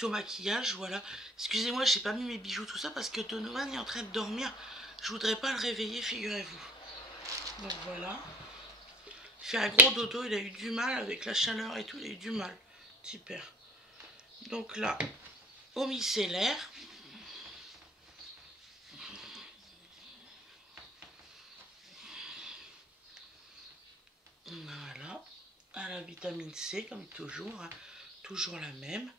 tuto maquillage, voilà. Excusez-moi, j'ai pas mis mes bijoux, tout ça, parce que Donovan est en train de dormir. Je voudrais pas le réveiller, figurez-vous. Donc voilà. Il fait un gros dodo, il a eu du mal avec la chaleur et tout, il a eu du mal. Super. Donc là, au micellaire. Voilà. À la vitamine C, comme toujours. Hein. Toujours la même.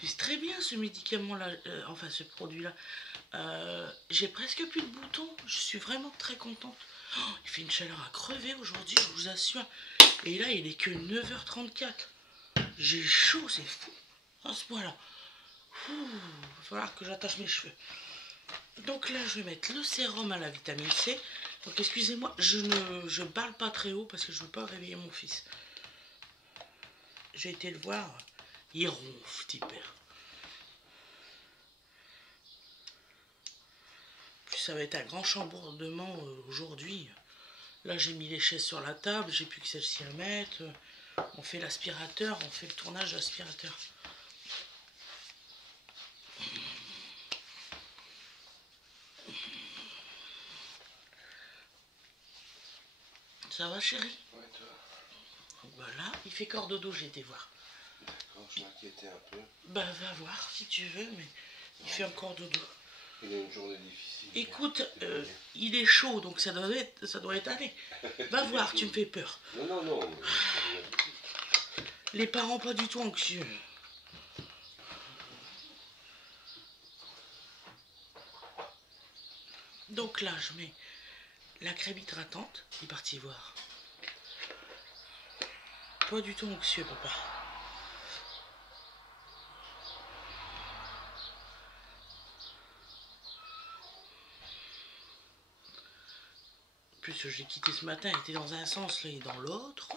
C'est très bien ce médicament-là, enfin ce produit-là. J'ai presque plus de boutons. Je suis vraiment très contente. Oh, il fait une chaleur à crever aujourd'hui, je vous assure. Et là, il est que 9h34. J'ai chaud, c'est fou. À ce point-là. Il va falloir que j'attache mes cheveux. Donc là, je vais mettre le sérum à la vitamine C. Donc excusez-moi, je parle pas très haut parce que je ne veux pas réveiller mon fils. J'ai été le voir. Il ronfle, hyper. Puis ça va être un grand chambourdement aujourd'hui. Là, j'ai mis les chaises sur la table, j'ai plus que celle-ci à mettre. On fait l'aspirateur, on fait le tournage d'aspirateur. Ça va, chérie? Ouais, toi. Donc voilà, il fait corps dodo, j'ai été voir. D'accord, je m'inquiétais un peu. Bah, va voir si tu veux, mais il fait encore dodo. Il a une journée difficile. Écoute, il est chaud, donc ça doit être allé. Va voir, tu me fais peur. Non, non, non. Les parents pas du tout anxieux. Donc là, je mets la crème hydratante. Il est parti voir. Pas du tout anxieux, papa. En plus, j'ai quitté ce matin, il était dans un sens, là, il est dans l'autre.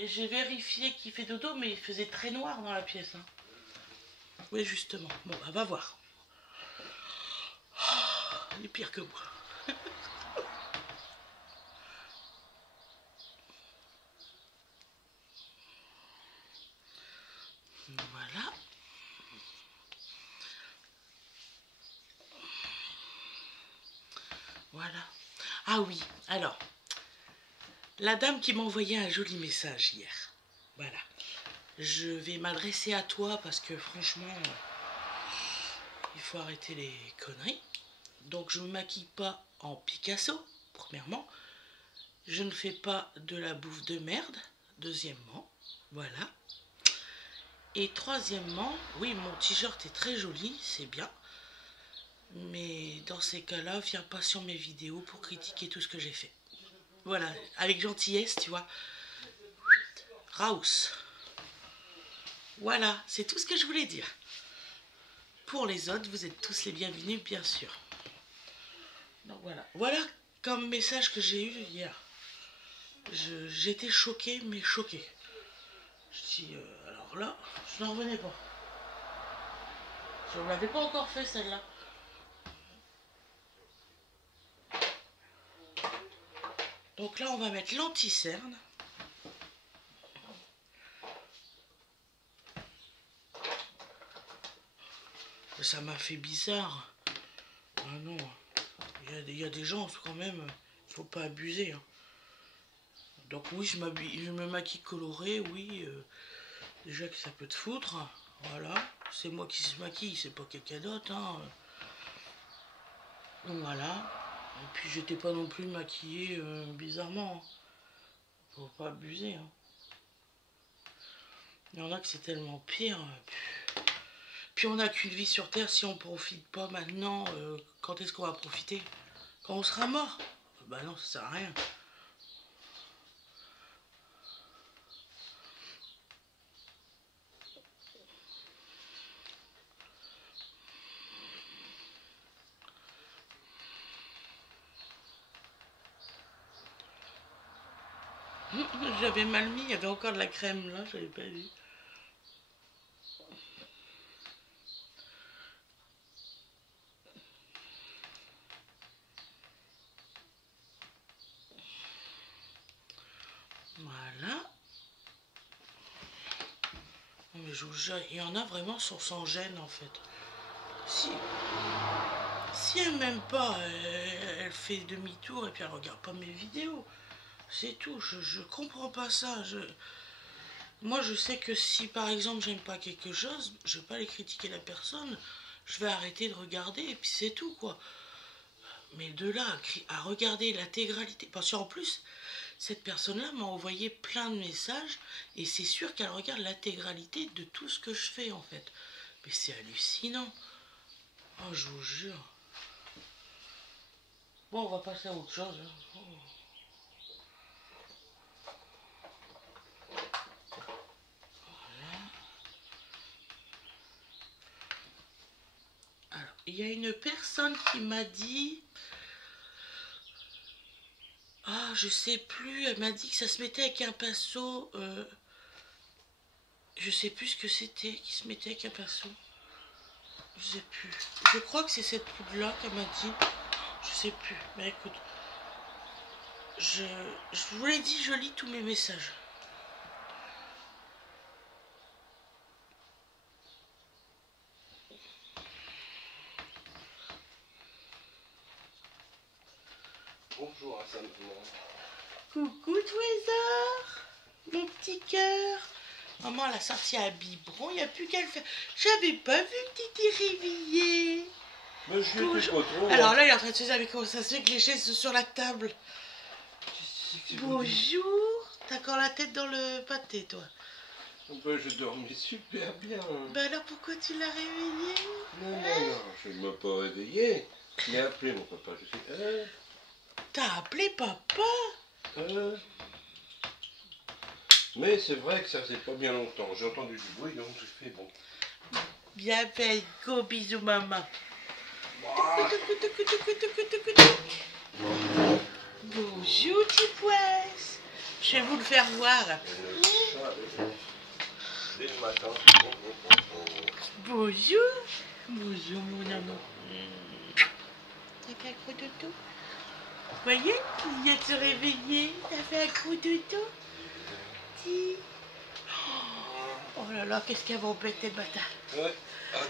Et j'ai vérifié qu'il fait dodo, mais il faisait très noir dans la pièce. Hein. Oui, justement. Bon, bah, va voir. Oh, il est pire que moi. Voilà. Voilà. Ah oui, alors, la dame qui m'a envoyé un joli message hier. Voilà. Je vais m'adresser à toi parce que franchement, il faut arrêter les conneries. Donc je ne me maquille pas en Picasso, premièrement. Je ne fais pas de la bouffe de merde, deuxièmement. Voilà. Et troisièmement, oui, mon t-shirt est très joli, c'est bien. Mais dans ces cas-là, viens pas sur mes vidéos pour critiquer tout ce que j'ai fait. Voilà, avec gentillesse, tu vois. Raus. Voilà, c'est tout ce que je voulais dire. Pour les autres, vous êtes tous les bienvenus, bien sûr. Donc voilà. Voilà comme message que j'ai eu hier. J'étais choquée, mais choquée. Je dis, alors là, je n'en revenais pas. Je ne l'avais pas encore fait celle-là. Donc là, on va mettre l'anti-cerne. Ça m'a fait bizarre. Ah non, il y a des gens quand même, il faut pas abuser. Hein. Donc oui, je me maquille coloré, oui. Déjà que ça peut te foutre. Voilà, c'est moi qui se maquille, c'est pas quelqu'un d'autre. Hein. Donc voilà. Et puis j'étais pas non plus maquillée bizarrement. Hein. Faut pas abuser. Hein. Il y en a que c'est tellement pire. Puis on n'a qu'une vie sur Terre, si on profite pas maintenant, quand est-ce qu'on va profiter? Quand on sera mort? Bah non, ça sert à rien. J'avais mal mis, il y avait encore de la crème là, j'avais pas vu. Voilà. Mais je vous jure, il y en a vraiment sans gêne en fait. Si elle m'aime pas, elle fait demi-tour et puis elle regarde pas mes vidéos. C'est tout, je comprends pas ça. Moi je sais que si par exemple j'aime pas quelque chose, je vais pas aller critiquer la personne, je vais arrêter de regarder et puis c'est tout quoi. Mais de là à regarder l'intégralité, parce qu'en plus, cette personne-là m'a envoyé plein de messages et c'est sûr qu'elle regarde l'intégralité de tout ce que je fais en fait. Mais c'est hallucinant. Oh, je vous jure. Bon, on va passer à autre chose. Oh. Voilà. Alors, il y a une personne qui m'a dit... Ah, je sais plus, elle m'a dit que ça se mettait avec un pinceau. Je sais plus ce que c'était qui se mettait avec un pinceau. Je sais plus. Je crois que c'est cette poudre-là qu'elle m'a dit. Je sais plus. Mais écoute, je vous l'ai dit, je lis tous mes messages. Bonjour à Sam. Coucou Trésor, mon petit cœur. Maman elle a sorti un biberon, il n'y a plus qu'à le faire. J'avais pas vu que tu t'étais réveillée. Mais je l'étais pas trop. Alors là il est en train de se dire mais comment ça se fait que les chaises sont sur la table. Bonjour. T'as encore la tête dans le pâté toi. Ben, je dormais super bien. Ben alors pourquoi tu l'as réveillé? Non, je ne m'ai pas réveillé. Je l'ai appelé mon papa. Je suis T'as appelé papa? Mais c'est vrai que ça faisait pas bien longtemps. J'ai entendu du bruit, donc j'ai fait bon. Bien fait, go bisous maman. Ah. Bonjour petit poisse. Je vais vous le faire voir. Dès le matin. Bonjour. Bonjour mon amour. T'as fait un gros dodo? Vous voyez, il vient de se réveiller. T'as fait un gros dodo? Petit. Oh là là, qu'est-ce qu'elle va embêter le matin. Ouais,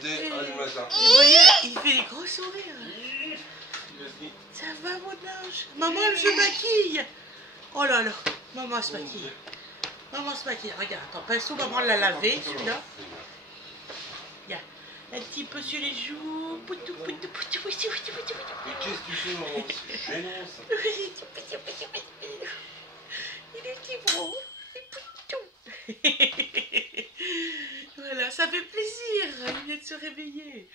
dès le matin. Vous voyez, il fait des gros sourires. Ça va mon ange? Maman elle se maquille. Oh là là, maman se maquille. Maman se maquille, regarde, attends, pinceau, maman l'a lavé celui-là. Regarde, un petit peu sur les joues. Poutou, poutou, poutou, poutou, poutou, poutou. Mais qu'est-ce que tu fais, maman? C'est gênant ça. Il est petit gros. Voilà, ça fait plaisir. Il vient de se réveiller.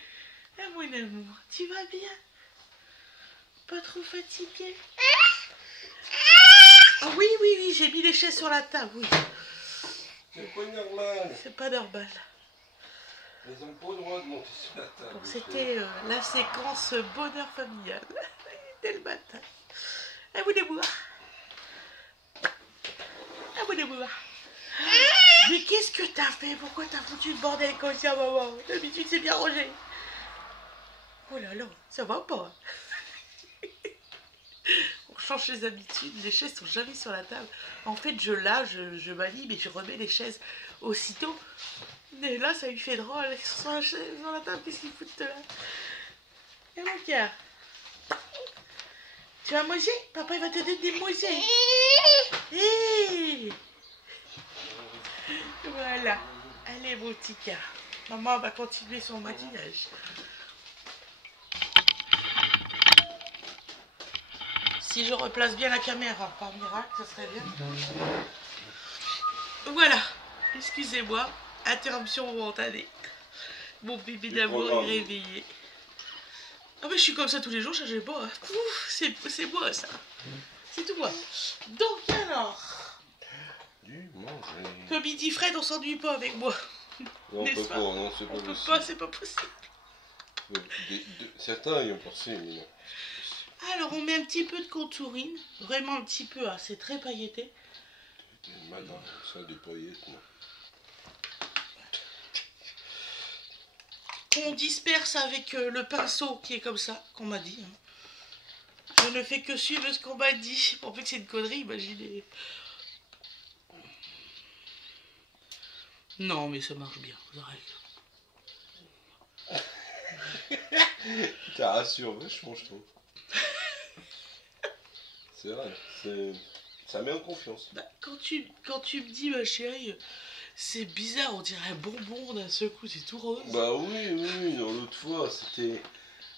Ah mon amour, tu vas bien? Pas trop fatigué? Ah oui, j'ai mis les chaises sur la table, oui. C'est pas normal. C'est pas normal. Ils n'ont pas le droit de monter sur la table. Bon, c'était la séquence bonheur familial. Dès le matin. Abonnez-vous. Abonnez-vous. Mais qu'est-ce que t'as fait? Pourquoi t'as foutu le bordel comme ça, maman? D'habitude, c'est bien rangé. Oh là là, ça va pas. On change les habitudes. Les chaises sont jamais sur la table. En fait, je manie, mais je remets les chaises aussitôt. Et là, ça lui fait drôle. Elles sont sur la table. Qu'est-ce qu'ils foutent là? Et mon cœur, tu vas manger? Papa, il va te donner de manger. Hey, voilà. Allez, mon petit cœur. Maman va continuer son maquillage. Si je replace bien la caméra, par miracle, ça serait bien. Voilà. Excusez-moi. Interruption momentanée. Mon bébé d'amour est réveillé. Ah mais je suis comme ça tous les jours, je sais pas. C'est moi ça. C'est tout moi. Donc alors. Du manger. Comme il dit Fred, on s'ennuie pas avec moi. Non, on peut pas, non, c'est pas on peut possible. pas, c'est pas possible. Certains y ont pensé, mais non. Alors on met un petit peu de contouring. Vraiment un petit peu, hein, c'est très pailleté. Madame, ça des paillettes, non. On disperse avec le pinceau qui est comme ça, qu'on m'a dit. Je ne fais que suivre ce qu'on m'a dit. Pour plus que c'est une connerie, imaginez. Non, mais ça marche bien, ça règle. Ça rassure vachement, je trouve. C'est vrai, ça met en confiance. Bah, quand tu me dis, ma chérie, c'est bizarre, on dirait un bonbon d'un seul coup, c'est tout rose. Bah oui, non, l'autre fois, c'était...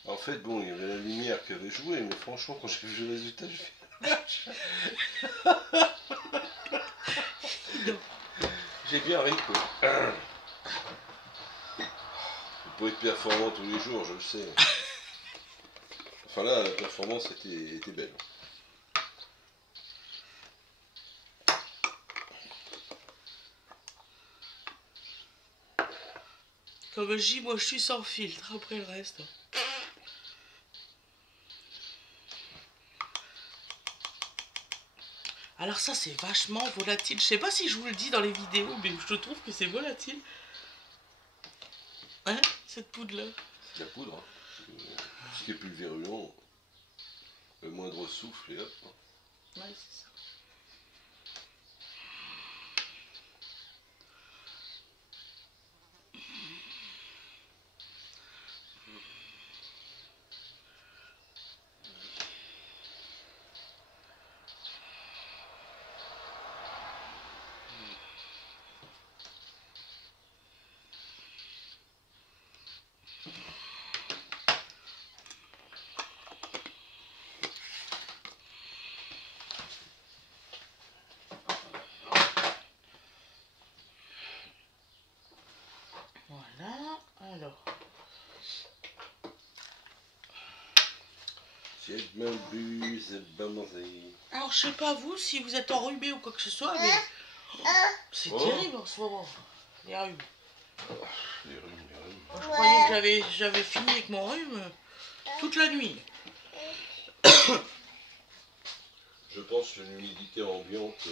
En fait, bon, il y avait la lumière qui avait joué, mais franchement, quand j'ai vu le résultat, je fais... J'ai bien ri, quoi. Faut pas être performant tous les jours, je le sais. Enfin là, la performance était belle. Comme je dis, moi je suis sans filtre, après le reste. Alors ça c'est vachement volatile. Je sais pas si je vous le dis dans les vidéos, mais je trouve que c'est volatile. Hein, cette poudre là. C'est de la poudre, hein. Ce qui est plus virulent, le moindre souffle et hop. Ouais, c'est ça. Voilà, alors. J'ai mal bu, c'est pas mangé. Alors je sais pas vous si vous êtes enrhumé ou quoi que ce soit, mais c'est terrible en ce moment. Les rhumes. Les rhumes. Moi, je croyais que j'avais fini avec mon rhume toute la nuit. Je pense que l'humidité ambiante...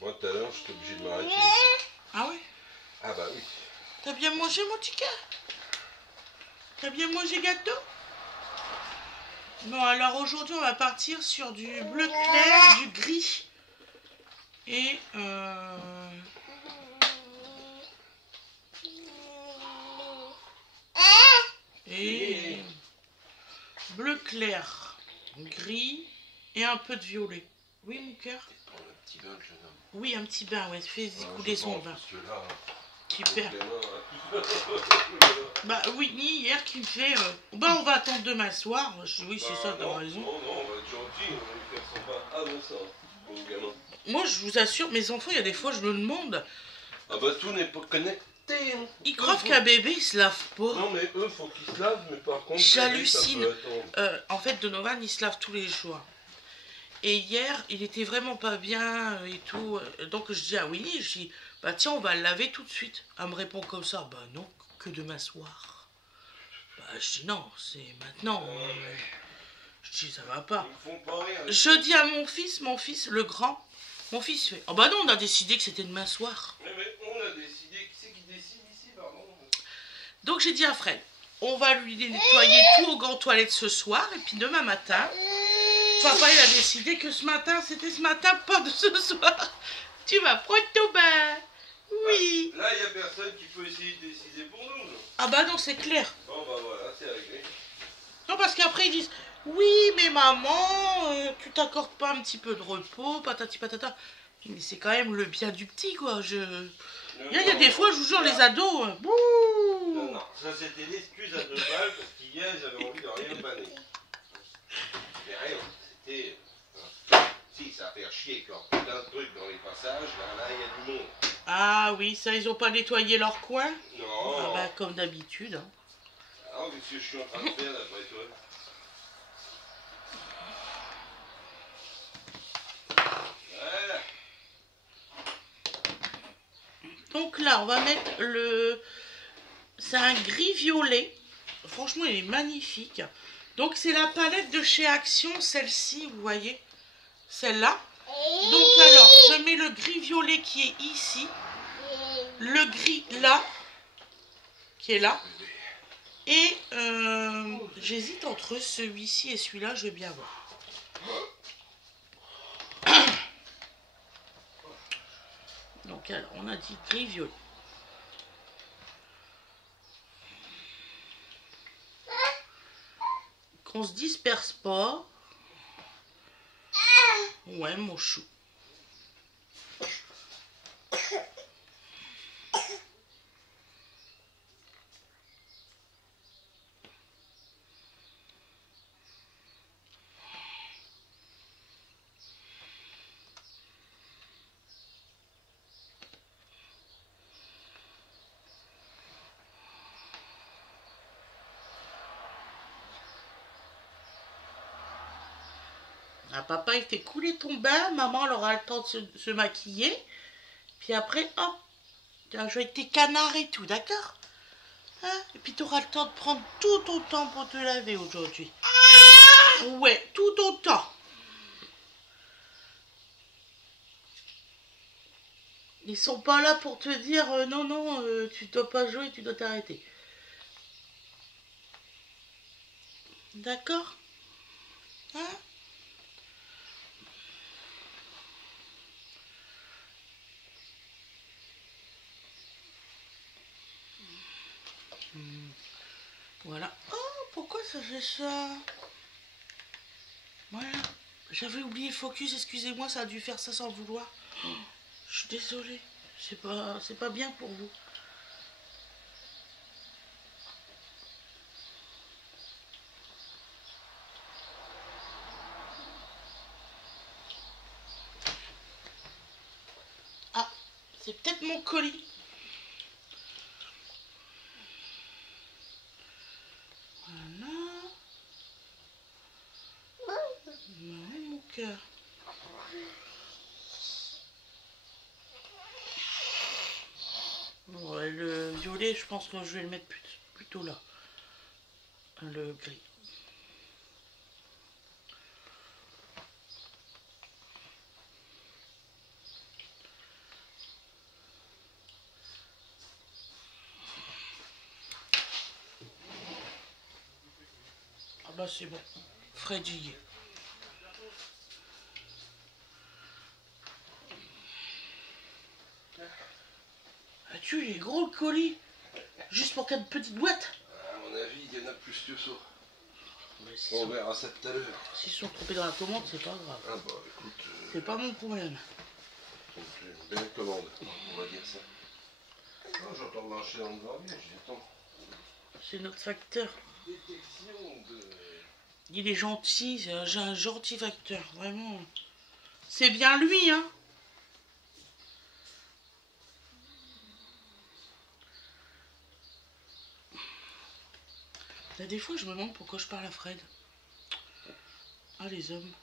Moi tout à l'heure, j'étais obligé de m'arrêter. Ah ouais? Ah bah oui. T'as bien mangé mon petit cœur? T'as bien mangé gâteau? Bon alors aujourd'hui on va partir sur du bleu clair, du gris et bleu clair, gris et un peu de violet. Oui mon cœur? Prendre un petit bain, jeune homme. Oui, un petit bain, ouais, fais couler son bain. Parce que là, Super. gamin, Bah oui, ni hier qui me fait bah on va attendre demain soir. Je dis oui c'est ça, t'as non, raison. Non, on va être gentil, on va lui faire son bain avant ça, mon gamin. Moi je vous assure, mes enfants, il y a des fois je me demande. Ah bah tout n'est pas connecté. Hein. Ils croient qu'un bébé il se lave pas. Non mais eux faut qu'ils se lavent, mais par contre... J'hallucine. En fait Donovan il se lave tous les jours. Et hier, il était vraiment pas bien et tout. Donc je dis à Winnie, je dis, bah tiens, on va le laver tout de suite. Elle me répond comme ça, bah non, que demain soir. Bah je dis non, c'est maintenant. Je dis ça va pas. Ils font pas rien. Je dis à mon fils, le grand, mon fils fait, oh bah non, on a décidé que c'était demain soir. Mais on a décidé, qui c'est qui décide ici, pardon? Donc j'ai dit à Fred, on va lui nettoyer tout au grand toilette ce soir et puis demain matin. Papa, il a décidé que ce matin, c'était ce matin, pas de ce soir. Tu vas prendre ton bain. Oui. Là, il n'y a personne qui peut essayer de décider pour nous. Non. Ah bah non, c'est clair. Bon, bah voilà, c'est réglé. Non, parce qu'après, ils disent, oui, mais maman, tu t'accordes pas un petit peu de repos, patati patata. Mais c'est quand même le bien du petit, quoi. Il y a des fois, je vous jure, les ados, bouh. Non, ça c'était l'excuse à 2 balles, parce qu'hier, ils avaient envie de rien banner. Mais rien. Et, si ça fait chier quand plein de trucs dans les passages, là il y a du monde. Ah oui, ça ils ont pas nettoyé leur coin? Non. Ah bah comme d'habitude. Hein. Alors qu'est-ce que je suis en train de faire d'après toi? Voilà. Donc là on va mettre c'est un gris violet. Franchement il est magnifique. Donc c'est la palette de chez Action, celle-ci, vous voyez, celle-là. Donc alors, je mets le gris violet qui est ici, le gris là, qui est là, et j'hésite entre celui-ci et celui-là, je vais bien voir. Donc Donc alors, on a dit gris-violet. Qu'on se disperse pas. Ouais, mon chou. Ah, papa, il fait couler ton bain, maman, elle aura le temps de se maquiller. Puis après, hop, tu vas jouer avec tes canards et tout, d'accord? Hein? Et puis tu auras le temps de prendre tout ton temps pour te laver aujourd'hui. Ouais, tout ton temps. Ils sont pas là pour te dire non, non, tu dois pas jouer, tu dois t'arrêter. D'accord? Hein? Voilà. Oh, pourquoi ça fait ça? Voilà. J'avais oublié le focus, excusez-moi, ça a dû faire ça sans le vouloir. Oh, je suis désolée. C'est pas bien pour vous. Ah, c'est peut-être mon colis. Voilà. Ouais, mon cœur. Ouais, le violet, je pense que je vais le mettre plutôt là. Le gris. Ah bah c'est bon. Freddy. As-tu les gros colis? Juste pour 4 petites boîtes? À mon avis, il y en a plus que ça. On verra ça tout à l'heure. S'ils sont trompés dans la commande, c'est pas grave. Ah bah écoute. C'est pas mon problème. C'est une belle commande, on va dire ça. Oh, j'entends marcher dans le verrier, j'y attends. C'est notre facteur. Détection de. Il est gentil, j'ai un gentil facteur, vraiment. C'est bien lui, hein. Là, des fois, je me demande pourquoi je parle à Fred. Ah, les hommes.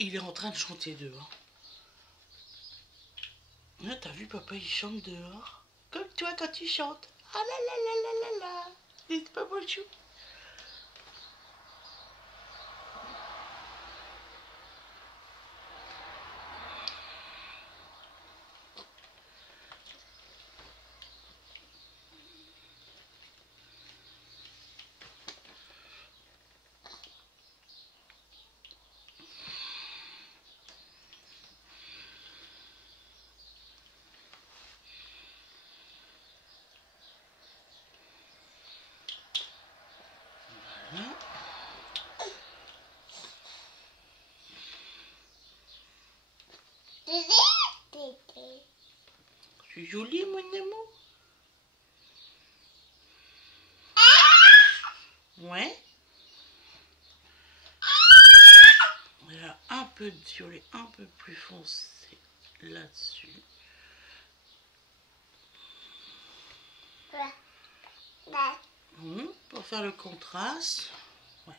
Il est en train de chanter dehors. Ah, t'as vu, papa, il chante dehors. Comme toi quand tu chantes. Ah là là là là là là. C'est pas beau chou. Hein? Je suis jolie, mon amour. Ouais. Il y a un peu de violet, un peu plus foncé là-dessus. Pour faire le contraste. Ouais.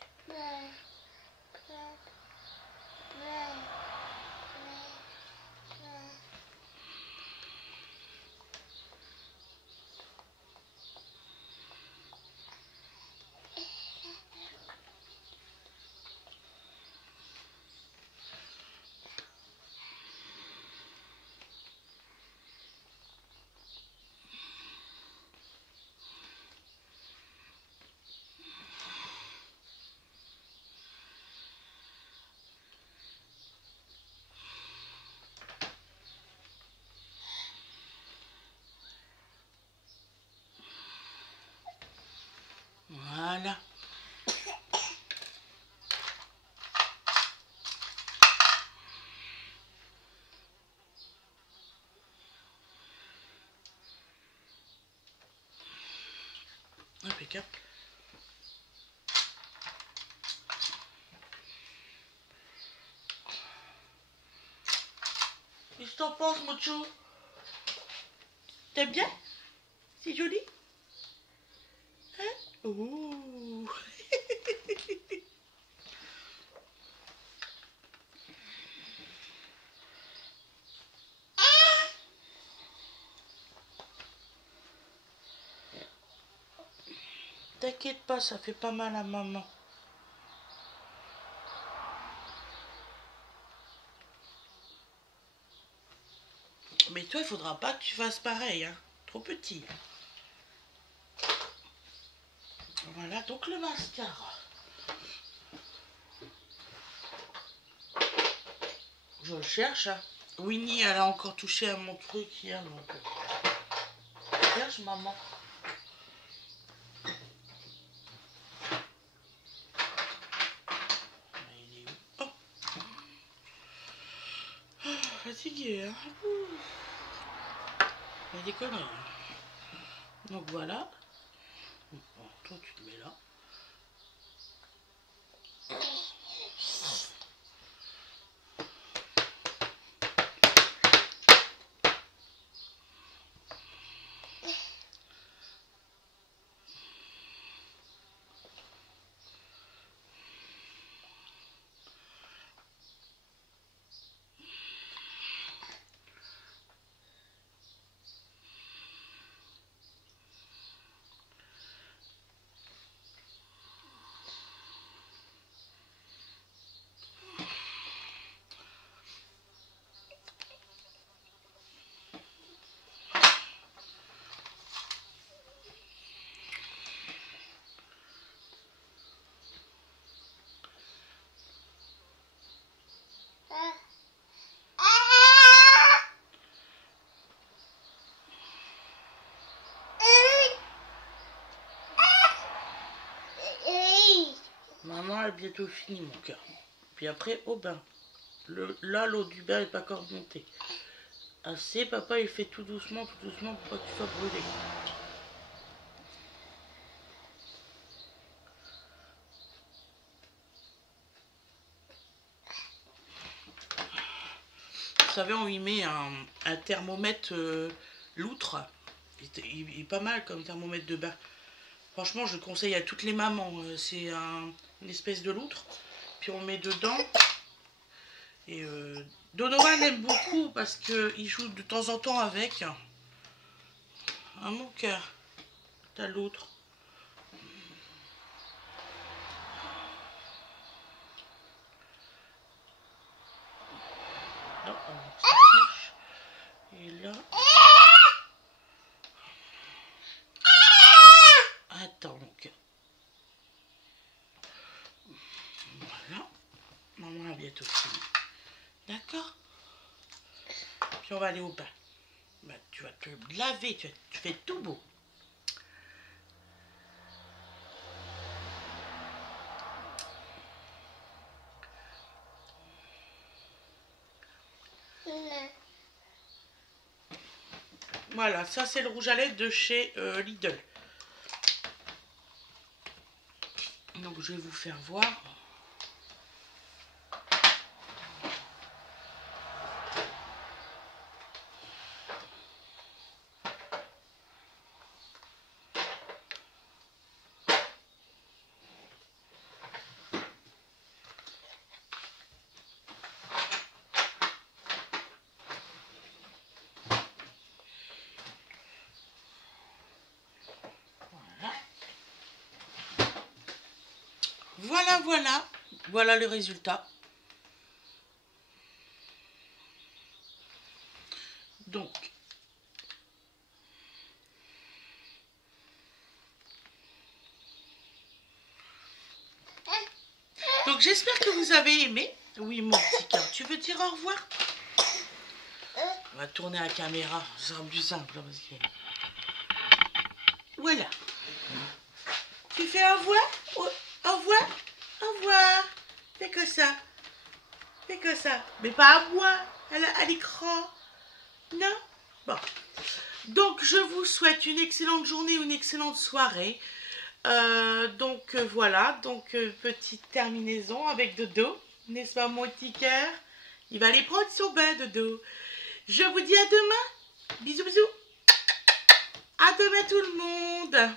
Voilà. Impeccable. Qu'est-ce que t'en penses, Mocho? T'aimes bien? C'est joli? Hein? Ouh. T'inquiète pas, ça fait pas mal à maman. Mais toi, il faudra pas que tu fasses pareil, hein. Trop petit. Voilà, donc le mascara. Je le cherche, hein. Winnie, elle a encore touché à mon truc hier, donc... Cherche, maman. Il est où? Oh. Oh, fatigué, hein. Il y a des conneries. Donc voilà. Bon, toi, tu te mets là. Maman elle est bientôt finie, mon cœur. Puis après, au bain. Là, l'eau du bain n'est pas encore montée. Assez, papa, il fait tout doucement pour pas que tu sois brûlé. Vous savez, on y met un thermomètre loutre. Il est pas mal comme thermomètre de bain. Franchement, je le conseille à toutes les mamans. C'est une espèce de loutre. Puis on met dedans. Et Donovan aime beaucoup parce qu'il joue de temps en temps avec. Ah, mon cœur. T'as l'autre. Non, ça touche. Et là. Attends, mon cœur. Voilà. Maman a bientôt fini. D'accord? Puis on va aller au bain. Bah, tu vas te laver, tu fais tout beau. Voilà, ça c'est le rouge à lèvres de chez Lidl. Donc je vais vous faire voir. Voilà le résultat. Donc j'espère que vous avez aimé. Oui, mon petit cœur, tu veux dire au revoir? On va tourner la caméra, ce sera plus simple parce que... Voilà. Tu fais fais au revoir. Au revoir. Au revoir. Fais que ça. Fais que ça. Mais pas à moi, à l'écran. Non? Bon. Donc, je vous souhaite une excellente journée, une excellente soirée. Voilà. Donc, petite terminaison avec Dodo. N'est-ce pas, mon petit cœur? Il va aller prendre son bain, Dodo. Je vous dis à demain. Bisous, bisous. À demain, tout le monde.